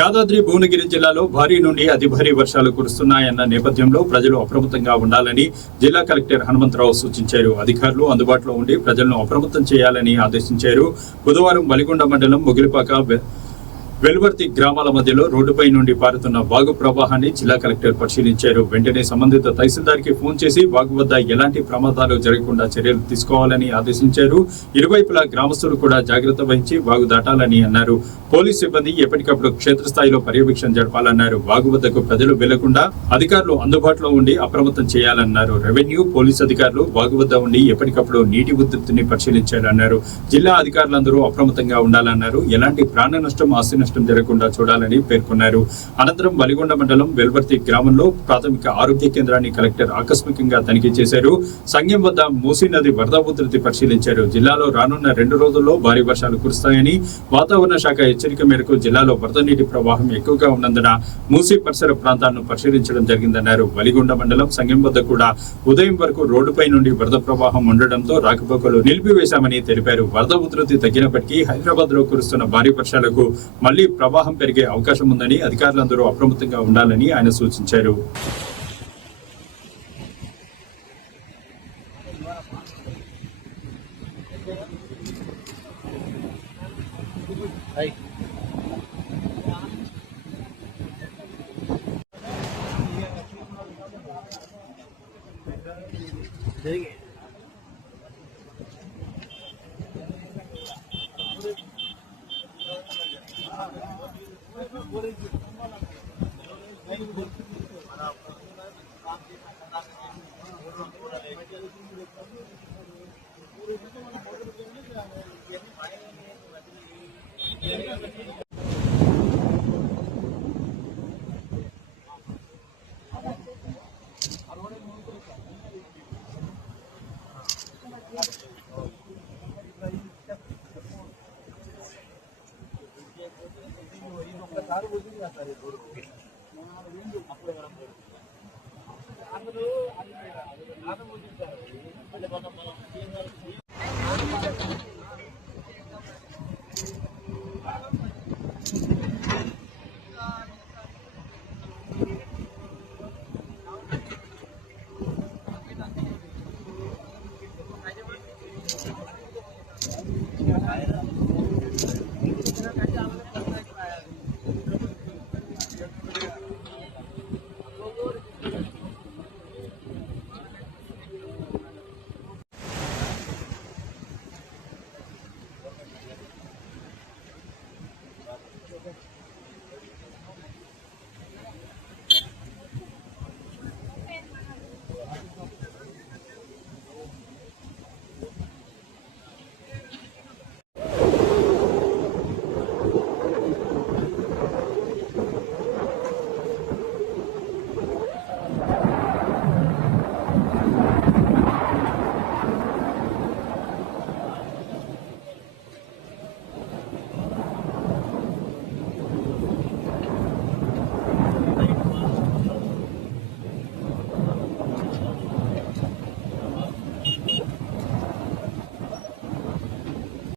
యాదాద్రి భువనగిరి జిల్లాలో భారీ నుండి అతి భారీ వర్షాలు కురుస్తున్నాయన్న నేపథ్యంలో ప్రజలు అప్రమత్తంగా ఉండాలని జిల్లా కలెక్టర్ హనుమంతరావు సూచించారు. అధికారులు అందుబాటులో ఉండి ప్రజలను అప్రమత్తం చేయాలని ఆదేశించారు. బుధవారం వలిగొండ మండలం ముగిలిపాక వెల్వర్తి గ్రామాల మధ్యలో రోడ్డుపై నుండి పారుతున్న వాగు ప్రవాహాన్ని జిల్లా కలెక్టర్ పరిశీలించారు. వెంటనే సంబంధిత తహసీల్దార్ కి ఫోన్ చేసి వాగు వద్ద ఎలాంటి ప్రమాదాలు జరగకుండా చర్యలు తీసుకోవాలని ఆదేశించారు. ఇరువైపులా గ్రామస్తులు కూడా జాగ్రత్త వహించి వాగు దాటాలని అన్నారు. పోలీస్ సిబ్బంది ఎప్పటికప్పుడు క్షేత్రస్థాయిలో పర్యవేక్షణ జరపాలన్నారు. వాగు వద్దకు ప్రజలు వెళ్లకుండా అధికారులు అందుబాటులో ఉండి అప్రమత్తం చేయాలన్నారు. రెవెన్యూ, పోలీస్ అధికారులు వాగు వద్ద ఉండి ఎప్పటికప్పుడు నీటి ఉధృతిని పరిశీలించాలన్నారు. జిల్లా అధికారులందరూ అప్రమత్తంగా ఉండాలన్నారు. ఎలాంటి ప్రాణ నష్టం, ఆస్తి నష్టం జరగకుండా చూడాలని పేర్కొన్నారు. అనంతరం వలిగొండ మండలం వెల్వర్తి గ్రామంలో ప్రాథమిక ఆరోగ్య కేంద్రాన్ని కలెక్టర్ ఆకస్మికంగా తనిఖీ చేశారు. సంగెం వద్ద మూసీ నది వరద ఉధృతి పరిశీలించారు. జిల్లాలో రానున్న 2 రోజుల్లో భారీ వర్షాలు కురుస్తాయని వాతావరణ శాఖ హెచ్చరిక మేరకు జిల్లాలో వరద నీటి ప్రవాహం ఎక్కువగా ఉన్నందున మూసీ పరిసర ప్రాంతాలను పరిశీలించడం జరిగిందన్నారు. వలిగొండ మండలం సంగెం వద్ద కూడా ఉదయం వరకు రోడ్డుపై నుండి వరద ప్రవాహం ఉండడంతో రాకపోకలు నిలిపివేశామని తెలిపారు. వరద ఉధృతి తగ్గినప్పటికీ హైదరాబాద్ లో కురుస్తున్న భారీ వర్షాలకు మళ్లీ ప్రవాహం పెరిగే అవకాశం ఉందని అధికారులందరూ అప్రమత్తంగా ఉండాలని ఆయన సూచించారు.